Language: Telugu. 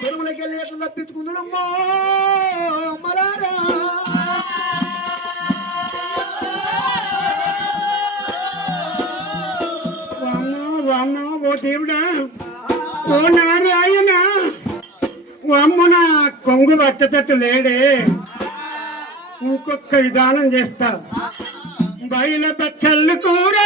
కొడుకులకెళ్ళి ఎట్లా తప్పించుకుందరమ్మా మరారా ఓ దేవుడా ఓ నారాయణ ఓ అమ్మ నా కొంగు పట్టేటట్టు లేడే ఇంకొక విధానం చేస్తా బయల పచ్చళ్ళు కూర